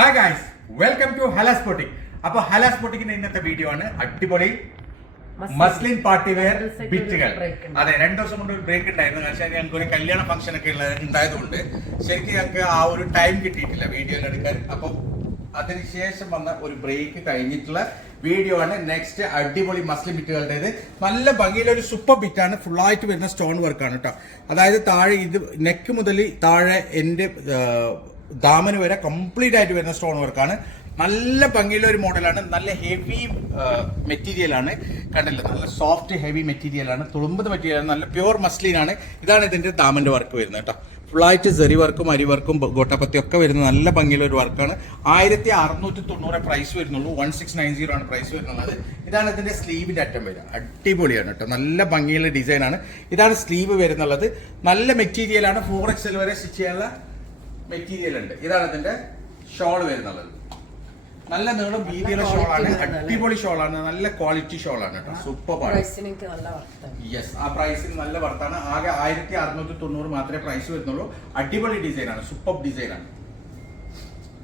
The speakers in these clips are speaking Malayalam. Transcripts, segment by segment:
ഹായ് ഗായ്സ് വെൽക്കം ടു ഹല സ്പോട്ടിക് അപ്പൊ ഹല സ്പോട്ടിക്കിന്റെ ഇന്നത്തെ വീഡിയോ ആണ് അടിപൊളി മസ്ലിൻ പാർട്ടി വെയർ ബിറ്റുകൾ അതെ രണ്ടു ദിവസം കൊണ്ട് ഒരു ബ്രേക്ക് ഉണ്ടായിരുന്നു. പക്ഷേ ഞങ്ങൾക്ക് ഒരു കല്യാണ ഫംഗ്ഷൻ ഒക്കെ ഉണ്ടായതുകൊണ്ട് ശരിക്കും ഞങ്ങൾക്ക് ആ ഒരു ടൈം കിട്ടിയിട്ടില്ല വീഡിയോ എടുക്കാൻ. അപ്പം അതിനുശേഷം വന്ന ഒരു ബ്രേക്ക് കഴിഞ്ഞിട്ടുള്ള വീഡിയോ ആണ് നെക്സ്റ്റ് അടിപൊളി മസ്ലിം ബിറ്റുകളുടേത് നല്ല ഭംഗിയിലെ ഒരു സൂപ്പർ ബിറ്റാണ് ഫുള്ളായിട്ട് വരുന്ന സ്റ്റോൺ വർക്കാണ് കേട്ടോ. അതായത് താഴെ ഇത് നെക്ക് മുതൽ താഴെ എന്റെ ദാമന് വരെ കംപ്ലീറ്റ് ആയിട്ട് വരുന്ന സ്റ്റോൺ വർക്കാണ് നല്ല ഭംഗിയുള്ള ഒരു മോഡലാണ് നല്ല ഹെവി മെറ്റീരിയൽ ആണ്. കണ്ടില്ല? നല്ല സോഫ്റ്റ് ഹെവി മെറ്റീരിയൽ ആണ്. തുളുമ്പത് മെറ്റീരിയൽ നല്ല പ്യുവർ മസ്ലിൻ ആണ്. ഇതാണ് ഇതിന്റെ ദാമന്റെ വർക്ക് വരുന്നത് കേട്ടോ. ഫുള്ളായിട്ട് സെറി വർക്കും അരി വർക്കും ഗോട്ടപ്പത്തി ഒക്കെ വരുന്ന നല്ല ഭംഗിയുള്ള ഒരു വർക്കാണ് ആയിരത്തി അറുന്നൂറ്റി തൊണ്ണൂറ് പ്രൈസ് വരുന്നുള്ളൂ. വൺ സിക്സ് നയൻ സീറോ ആണ് പ്രൈസ് വരുന്നത് ഇതാണ് ഇതിന്റെ സ്ലീവിന്റെ അറ്റം വരിക അടിപൊളിയാണ് കേട്ടോ. നല്ല ഭംഗിയുള്ള ഡിസൈനാണ് ഇതാണ് സ്ലീവ് വരുന്നുള്ളത്. നല്ല മെറ്റീരിയലാണ് ഫോർ എക്സൽ വരെ സ്റ്റിച്ച് ചെയ്യാനുള്ള മെറ്റീരിയൽ ഉണ്ട്. ഇതാണ് ഇതിന്റെ ഷോൾ വരുന്നുള്ളത്. നല്ല നീളം വീതിയുള്ള ഷോളാണ് അടിപൊളി ആണ്. നല്ല ക്വാളിറ്റി ഷോൾ ആണ് കേട്ടോ. സൂപ്പർ ആണ്. യെസ് ആ പ്രൈസിന് നല്ല വർത്താണ് ആകെ ആയിരത്തി അറുന്നൂറ്റി തൊണ്ണൂറ് മാത്രമേ പ്രൈസ് വരുന്നുള്ളൂ. അടിപൊളി ഡിസൈൻ ആണ്. സൂപ്പർ ഡിസൈൻ ആണ്.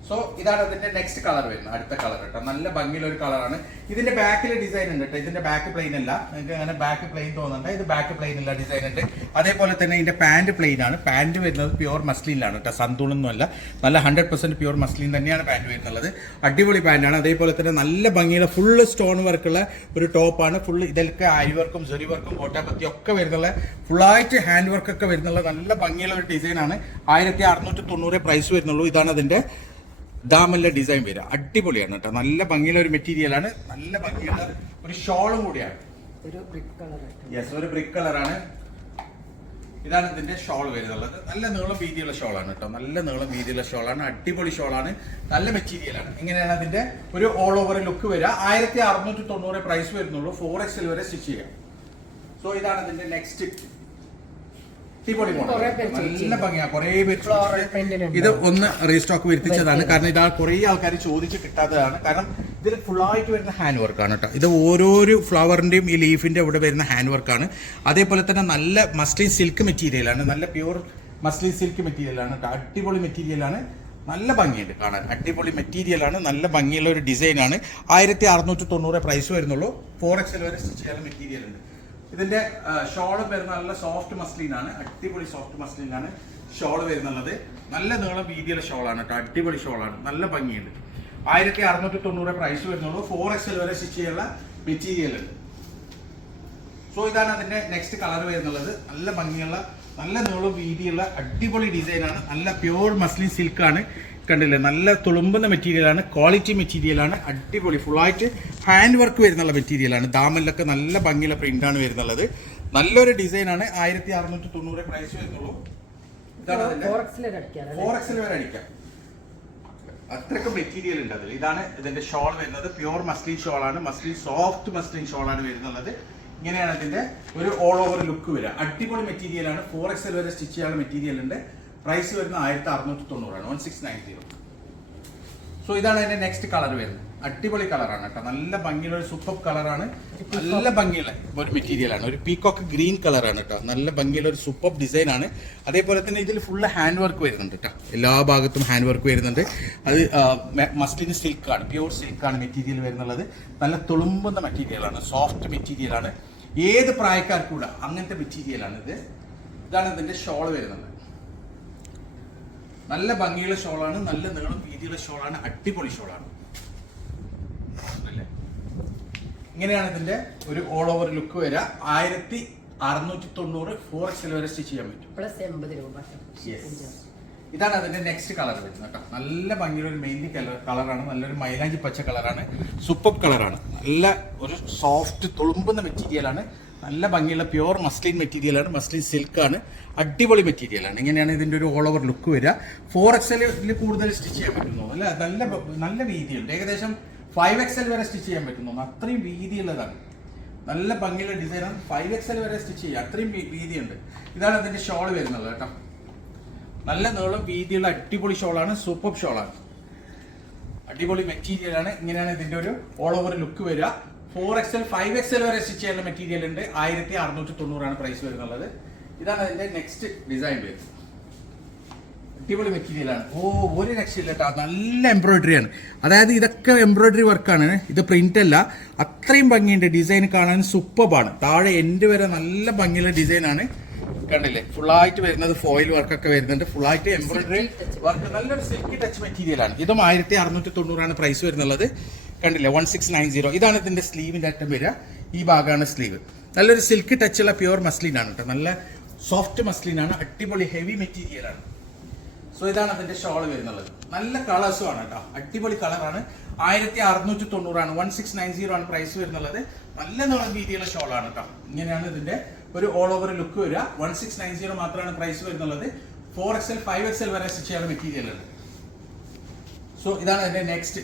സോ ഇതാണ് ഇതിന്റെ നെക്സ്റ്റ് കളർ വരുന്നത് അടുത്ത കളർ കേട്ടോ. നല്ല ഭംഗിയുള്ള ഒരു കളറാണ് ഇതിന്റെ ബാക്കിൽ ഡിസൈൻ ഉണ്ട് കേട്ടോ. ഇതിന്റെ ബാക്ക് പ്ലെയിൻ അല്ല. നിങ്ങൾക്ക് അങ്ങനെ ബാക്ക് പ്ലെയിൻ തോന്നുന്നുണ്ട് ഇത് ബാക്ക് പ്ലെയിൻ ഉള്ള ഡിസൈൻ ഉണ്ട്. അതേപോലെ തന്നെ ഇതിന്റെ പാന്റ് പ്ലെയിൻ ആണ്. പാന്റ് വരുന്നത് പ്യുവർ മസ്ലിനിലാണ് കേട്ടോ. സന്തൂണൊന്നും അല്ല. നല്ല ഹൺഡ്രഡ് പെർസെന്റ് പ്യുവർ മസ്ലിൻ തന്നെയാണ് പാന്റ് വരുന്നുള്ളത്. അടിപൊളി പാന്റാണ് അതേപോലെ തന്നെ നല്ല ഭംഗിയുള്ള ഫുള്ള് സ്റ്റോൺ വർക്കുള്ള ഒരു ടോപ്പാണ് ഫുള്ള് ഇതിലൊക്കെ അരി വർക്കും ജെറി വർക്കും കോട്ടാപ്പത്തി ഒക്കെ വരുന്നുള്ള ഫുള്ളായിട്ട് ഹാൻഡ് വർക്ക് ഒക്കെ വരുന്നുള്ള നല്ല ഭംഗിയുള്ള ഒരു ഡിസൈനാണ് ആയിരത്തി അറുന്നൂറ്റി തൊണ്ണൂറ് പ്രൈസ് വരുന്നുള്ളൂ. ഇതാണ് അതിന്റെ ദാമല്ല ഡിസൈൻ വരിക. അടിപൊളിയാണ് കേട്ടോ. നല്ല ഭംഗിയുള്ള ഒരു മെറ്റീരിയലാണ് നല്ല ഭംഗിയുള്ള ഒരു ഷോളും കൂടിയാണ്. ഒരു ബ്രിക്ക് കളർ യെസ് ഒരു ബ്രിക്ക് കളറാണ് ഇതാണ് ഇതിന്റെ ഷോൾ വരുന്നുള്ളത്. നല്ല നീളം വീതിയുള്ള ഷോളാണ് കേട്ടോ. നല്ല നീളം വീതിയുള്ള ഷോളാണ്. അടിപൊളി ഷോളാണ്. നല്ല മെറ്റീരിയലാണ് ഇങ്ങനെയാണ് അതിന്റെ ഒരു ഓൾ ഓവർ ലുക്ക് വരിക. ആയിരത്തി അറുന്നൂറ്റി തൊണ്ണൂറ് പ്രൈസ് വരുന്നുള്ളൂ. ഫോർ എക്സിൽ വരെ സ്റ്റിച്ച് ചെയ്യാം. സോ ഇതാണ് ഇതിന്റെ നെക്സ്റ്റ് നല്ല ഭംഗിയാ കുറേ പേര് ഇത് ഒന്ന് റീസ്റ്റോക്ക് വരുത്തിച്ചതാണ്. കാരണം ഇതാ കുറേ ആൾക്കാർ ചോദിച്ച് കിട്ടാത്തതാണ്. കാരണം ഇതിൽ ഫുള്ളായിട്ട് വരുന്ന ഹാൻഡ് വർക്കാണ് കേട്ടോ ഇത് ഓരോരോ ഫ്ലവറിന്റെയും ഈ ലീഫിന്റെ അവിടെ വരുന്ന ഹാൻഡ് വർക്കാണ് അതേപോലെ തന്നെ നല്ല മസ്ലിൻ സിൽക്ക് മെറ്റീരിയലാണ് നല്ല പ്യൂർ മസ്ലിൻ സിൽക്ക് മെറ്റീരിയലാണ് കേട്ടോ അടിപൊളി മെറ്റീരിയലാണ് നല്ല ഭംഗിയുണ്ട് കാണാൻ. അടിപൊളി മെറ്റീരിയലാണ് നല്ല ഭംഗിയുള്ള ഒരു ഡിസൈനാണ് ആയിരത്തി അറുന്നൂറ്റി തൊണ്ണൂറ് പ്രൈസ് വരുന്നുള്ളൂ. ഫോർ എക്സൽ വരെ സ്റ്റിച്ച് ചെയ്യാൻ മെറ്റീരിയൽ ഉണ്ട്. ഇതിന്റെ ഷോൾ വരുന്ന നല്ല സോഫ്റ്റ് മസ്ലിൻ ആണ്. അടിപൊളി സോഫ്റ്റ് മസ്ലിൻ ആണ് ഷോൾ വരുന്നുള്ളത്. നല്ല നീളം വീതിയുള്ള ഷോളാണ് കേട്ടോ. അടിപൊളി ഷോളാണ്. നല്ല ഭംഗിയുണ്ട്. ആയിരത്തി അറുന്നൂറ്റി തൊണ്ണൂറ് പ്രൈസ് വരുന്നുള്ളൂ. ഫോർ എക്സൽ വരെ സ്റ്റിച്ച് ചെയ്യാനുള്ള മെറ്റീരിയൽ സോ ഇതാണ് അതിന്റെ നെക്സ്റ്റ് കളർ വരുന്നുള്ളത്. നല്ല ഭംഗിയുള്ള നല്ല നീളം വീതിയുള്ള അടിപൊളി ഡിസൈനാണ് നല്ല പ്യൂർ മസ്ലിൻ സിൽക്കാണ് കണ്ടില്ലേ? നല്ല തുളുമ്പുന്ന മെറ്റീരിയലാണ് ക്വാളിറ്റി മെറ്റീരിയലാണ് അടിപൊളി ഫുള്ളായിട്ട് ഹാൻഡ് വർക്ക് വരുന്നുള്ള മെറ്റീരിയലാണ് ദാമലിലൊക്കെ നല്ല ഭംഗിയുള്ള പ്രിന്റാണ് വരുന്നുള്ളത്. നല്ലൊരു ഡിസൈനാണ് ആയിരത്തി അറുന്നൂറ്റി തൊണ്ണൂറ് പ്രൈസ് വരുന്നുള്ളൂ അടിക്കാറ് വരെ അടിക്കാം. അത്രയ്ക്ക് മെറ്റീരിയൽ ഉണ്ട് അതിൽ ഇതാണ് ഇതിന്റെ ഷോൾ വരുന്നത്. പ്യൂർ മസ്ലിൻ ഷോൾ ആണ്. മസ്ലിൻ സോഫ്റ്റ് മസ്ലിൻ ഷോൾ ആണ് വരുന്നത് ഇങ്ങനെയാണ് ഇതിന്റെ ഒരു ഓൾ ഓവർ ലുക്ക് വരിക. അടിപൊളി മെറ്റീരിയൽ ആണ്. ഫോർ എക്സൽ വരെ സ്റ്റിച്ച് ചെയ്യാനുള്ള മെറ്റീരിയൽ ഉണ്ട്. പ്രൈസ് വരുന്നത് ആയിരത്തി അറുന്നൂറ്റി തൊണ്ണൂറാണ് one six nine zero so ഇതാണ് അതിന്റെ നെക്സ്റ്റ് കളർ വരുന്നത്. അടിപൊളി കളറാണ് കേട്ടോ. നല്ല ഭംഗിയുള്ള ഒരു സൂപ്പർ കളറാണ് നല്ല ഭംഗിയുള്ള ഒരു മെറ്റീരിയൽ ആണ്. ഒരു പീക്കോക്ക് ഗ്രീൻ കളറാണ് കേട്ടോ. നല്ല ഭംഗിയുള്ള ഒരു സൂപ്പർ ഡിസൈൻ ആണ്. അതേപോലെ തന്നെ ഇതിൽ ഫുള്ള് ഹാൻഡ് വർക്ക് വരുന്നുണ്ട് കേട്ടോ. എല്ലാ ഭാഗത്തും ഹാൻഡ് വർക്ക് വരുന്നുണ്ട്. അത് മസ്ലിൻ സിൽക്കാണ് പ്യൂർ സിൽക്കാണ് മെറ്റീരിയൽ വരുന്നുള്ളത്. നല്ല തുളുമ്പുന്ന മെറ്റീരിയലാണ് സോഫ്റ്റ് മെറ്റീരിയലാണ് ഏത് പ്രായക്കാർക്കും കൂടെ അങ്ങനത്തെ മെറ്റീരിയലാണ് ഇത്. ഇതാണ് ഇതിന്റെ ഷോൾ വരുന്നത്. നല്ല ഭംഗിയുള്ള ഷോളാണ് നല്ല നീളം വീതിയുള്ള ഷോളാണ് അടിപൊളി ഷോളാണ്? ഇങ്ങനെയാണ് ഇതിന്റെ ഒരു ഓൾ ഓവർ ലുക്ക് വരിക. ആയിരത്തി അറുന്നൂറ്റി തൊണ്ണൂറ് ഫോർ എക്സിൽ വരെ സ്റ്റിച്ച് ചെയ്യാൻ പറ്റും. പ്ലസ് എൺപത് രൂപ. ഇതാണ് അതിന്റെ നെക്സ്റ്റ് കളർ വരുന്നത് കേട്ടോ. നല്ല ഭംഗിയുള്ള ഒരു മെയിൻലി കളർ കളറാണ് നല്ലൊരു മൈലാഞ്ചി പച്ച കളറാണ് സൂപ്പർ കളറാണ് നല്ല ഒരു സോഫ്റ്റ് തുളുമ്പുന്ന മെറ്റീരിയലാണ് നല്ല ഭംഗിയുള്ള പ്യുവർ മസ്ലിൻ മെറ്റീരിയലാണ് മസ്ലിൻ സിൽക്കാണ്. അടിപൊളി മെറ്റീരിയലാണ്. ഇങ്ങനെയാണ് ഇതിന്റെ ഒരു ഓൾ ഓവർ ലുക്ക് വരിക. ഫോർ എക്സലിൽ കൂടുതൽ സ്റ്റിച്ച് ചെയ്യാൻ പറ്റുന്നു. അല്ല നല്ല നല്ല വീതിയുണ്ട്. ഏകദേശം ഫൈവ് എക്സൽ വരെ സ്റ്റിച്ച് ചെയ്യാൻ പറ്റുന്നു. അത്രയും വീതിയുള്ളതാണ്. നല്ല ഭംഗിയുള്ള ഡിസൈനാണ് ഫൈവ് എക്സൽ വരെ സ്റ്റിച്ച് ചെയ്യുക. അത്രയും വീതിയുണ്ട്. ഇതാണ് അതിന്റെ ഷോൾ വരുന്നത് കേട്ടോ. നല്ല നീളം വീതിയുള്ള അടിപൊളി ഷോളാണ് സൂപ്പർ ഷോളാണ് അടിപൊളി മെറ്റീരിയൽ ആണ് ഇങ്ങനെയാണ് ഇതിന്റെ ഒരു ഓൾ ഓവർ ലുക്ക് വരിക. Four X L five X L വരെ സ്റ്റിച്ച് ചെയ്യുന്ന മെറ്റീരിയൽ ഉണ്ട്. ആയിരത്തി അറുന്നൂറ്റി തൊണ്ണൂറാണ് പ്രൈസ് വരുന്നുള്ളത്. ഇതാണ് അതിന്റെ നെക്സ്റ്റ് ഡിസൈൻ വരുന്നത്. അടിപൊളി മെറ്റീരിയലാണ് ഓ ഒരു രക്ഷയില്ല കേട്ടോ നല്ല എംബ്രോയിഡറി ആണ്. അതായത് ഇതൊക്കെ എംബ്രോയിഡറി വർക്കാണ് ഇത് പ്രിന്റ് അല്ല. അത്രയും ഭംഗിയുണ്ട്. ഡിസൈൻ കാണാൻ സൂപ്പറാണ് താഴെ എൻഡ് വരെ നല്ല ഭംഗിയുള്ള ഡിസൈനാണ് കണ്ടില്ലേ? ഫുൾ ആയിട്ട് വരുന്നത് ഫോയിൽ വർക്കൊക്കെ വരുന്നുണ്ട്. ആയിട്ട് എംബ്രോയിഡറി വർക്ക് നല്ലൊരു സിൽക്ക് ടച്ച് മെറ്റീരിയലാണ് ഇതും ആയിരത്തി അറുന്നൂറ്റി തൊണ്ണൂറാണ് പ്രൈസ് വരുന്നുള്ളത്. കണ്ടില്ലേ? വൺ സിക്സ് നയൻ സീറോ ഇതാണ് ഇതിന്റെ സ്ലീവിന്റെ അറ്റം വരിക. ഈ ഭാഗമാണ് സ്ലീവ് നല്ലൊരു സിൽക്ക് ഉള്ള പ്യുവർ മസ്ലിൻ ആണ് കേട്ടോ നല്ല സോഫ്റ്റ് മസ്ലിൻ ആണ്. അടിപൊളി ഹെവി മെറ്റീരിയൽ ആണ്. സോ ഇതാണ് അതിന്റെ ഷോൾ വരുന്നത് നല്ല കളേഴ്സും ആണ് കേട്ടോ അടിപൊളി കളറാണ് ആയിരത്തി അറുന്നൂറ്റി തൊണ്ണൂറാണ് വൺ സിക്സ് നയൻ സീറോ ആണ് പ്രൈസ് വരുന്നുള്ളത്. നല്ല നല്ല രീതിയിലുള്ള ഷോൾ ആണ് കേട്ടോ ഇങ്ങനെയാണ് ഇതിന്റെ ഒരു ഓൾ ഓവർ ലുക്ക് വരിക. വൺ സിക്സ് നയൻ സീറോ മാത്രമാണ് price വരുന്നുള്ളത്. Four X L five X L വരെ സ്റ്റിച്ച് ചെയ്യാൻ ഉണ്ട് സോ ഇതാണ് അതിന്റെ നെക്സ്റ്റ്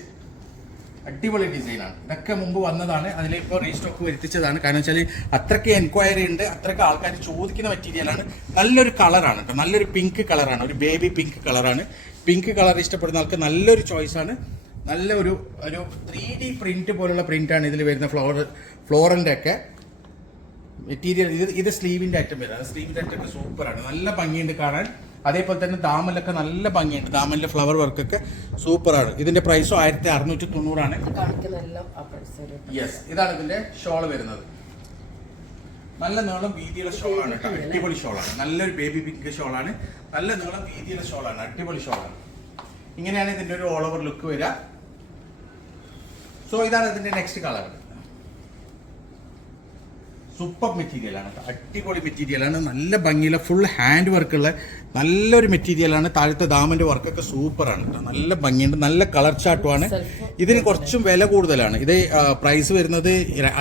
അടിപൊളി ഡിസൈനാണ്. ഇതൊക്കെ മുമ്പ് വന്നതാണ് അതിലിപ്പോൾ റീസ്റ്റോക്ക് വരുത്തിച്ചതാണ്. കാരണം വെച്ചാൽ അത്രയ്ക്ക് എൻക്വയറി ഉണ്ട് അത്രയ്ക്ക് ആൾക്കാർ ചോദിക്കുന്ന മെറ്റീരിയലാണ് നല്ലൊരു കളറാണ് കേട്ടോ നല്ലൊരു പിങ്ക് കളറാണ് ഒരു ബേബി പിങ്ക് കളറാണ് പിങ്ക് കളർ ഇഷ്ടപ്പെടുന്ന ആൾക്ക് നല്ലൊരു ചോയ്സാണ് നല്ല ഒരു ഒരു ത്രീ ഡി പ്രിന്റ് പോലുള്ള പ്രിന്റാണ് ഇതിൽ വരുന്ന ഫ്ലോർ ഫ്ലോറിന്റെ ഒക്കെ. മെറ്റീരിയൽ ഇത് ഇത് സ്ലീവിന്റെ ഐറ്റം വരുന്നത് സ്ലീവിന്റെ ഐറ്റം ഒക്കെ സൂപ്പറാണ് നല്ല ഭംഗിയുണ്ട് കാണാൻ. അതേപോലെ തന്നെ ദാമലൊക്കെ നല്ല ഭംഗിയുണ്ട്. ദാമലിന്റെ ഫ്ലവർ വർക്കൊക്കെ സൂപ്പറാണ് ഇതിന്റെ പ്രൈസും ആയിരത്തി അറുന്നൂറ്റി തൊണ്ണൂറാണ് യെസ് ഇതാണ് ഇതിന്റെ ഷോൾ വരുന്നത്. നല്ല നീളം വീതിയുള്ള ഷോളാണ് കേട്ടോ. അടിപൊളി ഷോളാണ് നല്ലൊരു ബേബി പിങ്ക് ഷോളാണ് നല്ല നീളം വീതിയുള്ള ഷോളാണ് അടിപൊളി ഷോളാണ് ഇങ്ങനെയാണ് ഇതിന്റെ ഒരു ഓൾ ഓവർ ലുക്ക് വരിക. സോ ഇതാണ് ഇതിന്റെ നെക്സ്റ്റ് കളർ സൂപ്പർ മെറ്റീരിയലാണ്. അടിപൊളി മെറ്റീരിയലാണ് നല്ല ഭംഗിയുള്ള ഫുൾ ഹാൻഡ് വർക്കുള്ള നല്ലൊരു മെറ്റീരിയലാണ് താഴത്തെ ദാമന്റെ വർക്കൊക്കെ സൂപ്പർ ആണ് കേട്ടോ നല്ല ഭംഗിയുണ്ട്. നല്ല കളർ ചാട്ടുമാണ് ഇതിന് കുറച്ചും വില കൂടുതലാണ്. ഇത് പ്രൈസ് വരുന്നത്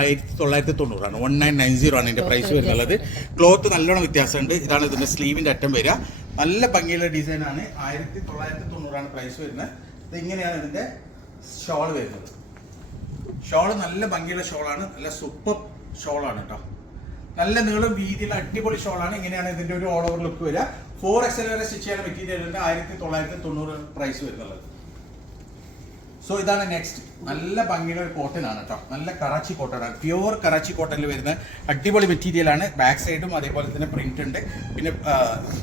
ആയിരത്തി തൊള്ളായിരത്തി തൊണ്ണൂറാണ് വൺ നയൻ നയൻ സീറോ ആണ് ഇതിന്റെ പ്രൈസ് വരുന്നത്. ക്ലോത്ത് നല്ലോണം വ്യത്യാസമുണ്ട്. ഇതാണ് ഇതിന്റെ സ്ലീവിന്റെ അറ്റം വരിക. നല്ല ഭംഗിയുള്ള ഡിസൈൻ ആണ്. ആയിരത്തി തൊള്ളായിരത്തി തൊണ്ണൂറാണ് പ്രൈസ് വരുന്നത്. ഇത് ഇങ്ങനെയാണ് ഇതിന്റെ ഷോൾ വരുന്നത്. ഷോൾ നല്ല ഭംഗിയുള്ള ഷോളാണ് നല്ല സൂപ്പർ ഷോളാണ് കേട്ടോ. നല്ല നീളം വീതിയുള്ള അടിപൊളി ഷോളാണ്. ഇങ്ങനെയാണ് ഇതിന്റെ ഒരു ഓൾ ഓവർ ലുക്ക് വരിക. ഫോർ എക്സ് എൽ വരെ സ്റ്റിച്ച് ചെയ്യുന്ന മെറ്റീരിയൽ ഉണ്ട്. ആയിരത്തി തൊള്ളായിരത്തി തൊണ്ണൂറ് പ്രൈസ് വരുന്നുള്ളത്. സോ ഇതാണ് നെക്സ്റ്റ് നല്ല ഭംഗിയുള്ള ഒരു കോട്ടൺ ആണ് കേട്ടോ. നല്ല കറാച്ചി കോട്ടൺ ആണ്. പ്യുവർ കറാച്ചി കോട്ടണിൽ വരുന്ന അടിപൊളി മെറ്റീരിയൽ ആണ്. ബാക്ക് സൈഡും അതേപോലെ തന്നെ പ്രിന്റ് ഉണ്ട്. പിന്നെ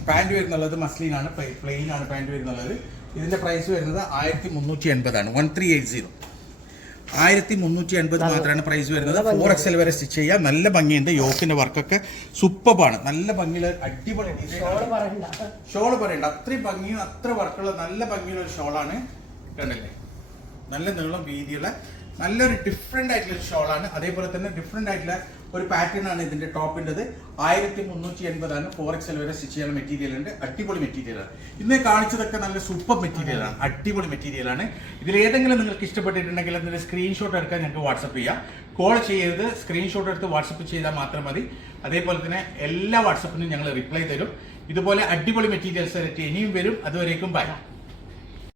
പാന്റ് വരുന്നുള്ളത് മസ്ലിൻ ആണ്. പ്ലെയിൻ ആണ് പാന്റ് വരുന്നുള്ളത്. ഇതിന്റെ പ്രൈസ് വരുന്നത് ആയിരത്തി മുന്നൂറ്റി എൺപതാണ് വൺ ത്രീ എയ്റ്റ് സീറോ ആയിരത്തി മുന്നൂറ്റി എൺപത് മാത്രമാണ് പ്രൈസ് വരുന്നത്. ഫോർ എക്സൽ വരെ സ്റ്റിച്ച് ചെയ്യാം. നല്ല ഭംഗിയുണ്ട്. യോക്കിന്റെ വർക്കൊക്കെ സൂപ്പറാണ് നല്ല ഭംഗിയുള്ള അടിപൊളി ഷോൾ പറയണ്ട. അത്രയും ഭംഗിയും അത്ര വർക്കുള്ള നല്ല ഭംഗിയുള്ള ഒരു ഷോളാണ് കണ്ടില്ലേ? നല്ല നീളം വീതിയുള്ള നല്ലൊരു ഡിഫറെന്റ് ആയിട്ടുള്ള ഒരു ഷോളാണ്. അതേപോലെ തന്നെ ഡിഫറെന്റ് ആയിട്ടുള്ള ഒരു പാറ്റേൺ ആണ് ഇതിന്റെ ടോപ്പിന്റെത് ആയിരത്തി മുന്നൂറ്റി എൺപതാണ് ഫോർ എക്സ് എൽ വരെ സ്റ്റിച്ച് ചെയ്യുന്ന മെറ്റീരിയൽ ഉണ്ട്. അടിപൊളി മെറ്റീരിയലാണ് ഇന്ന് കാണിച്ചതൊക്കെ നല്ല സൂപ്പർ മെറ്റീരിയലാണ് അടിപൊളി മെറ്റീരിയലാണ് ഇതിൽ ഏതെങ്കിലും നിങ്ങൾക്ക് ഇഷ്ടപ്പെട്ടിട്ടുണ്ടെങ്കിൽ അതിന്റെ സ്ക്രീൻഷോട്ട് എടുക്കാൻ ഞങ്ങൾക്ക് വാട്സപ്പ് ചെയ്യാം. കോൾ ചെയ്യരുത്. സ്ക്രീൻഷോട്ട് എടുത്ത് വാട്സപ്പ് ചെയ്താൽ മാത്രം മതി. അതേപോലെ തന്നെ എല്ലാ വാട്സപ്പിനും ഞങ്ങൾ റിപ്ലൈ തരും. ഇതുപോലെ അടിപൊളി മെറ്റീരിയൽസ് ഇനിയും വരും. അതുവരേക്കും ബൈ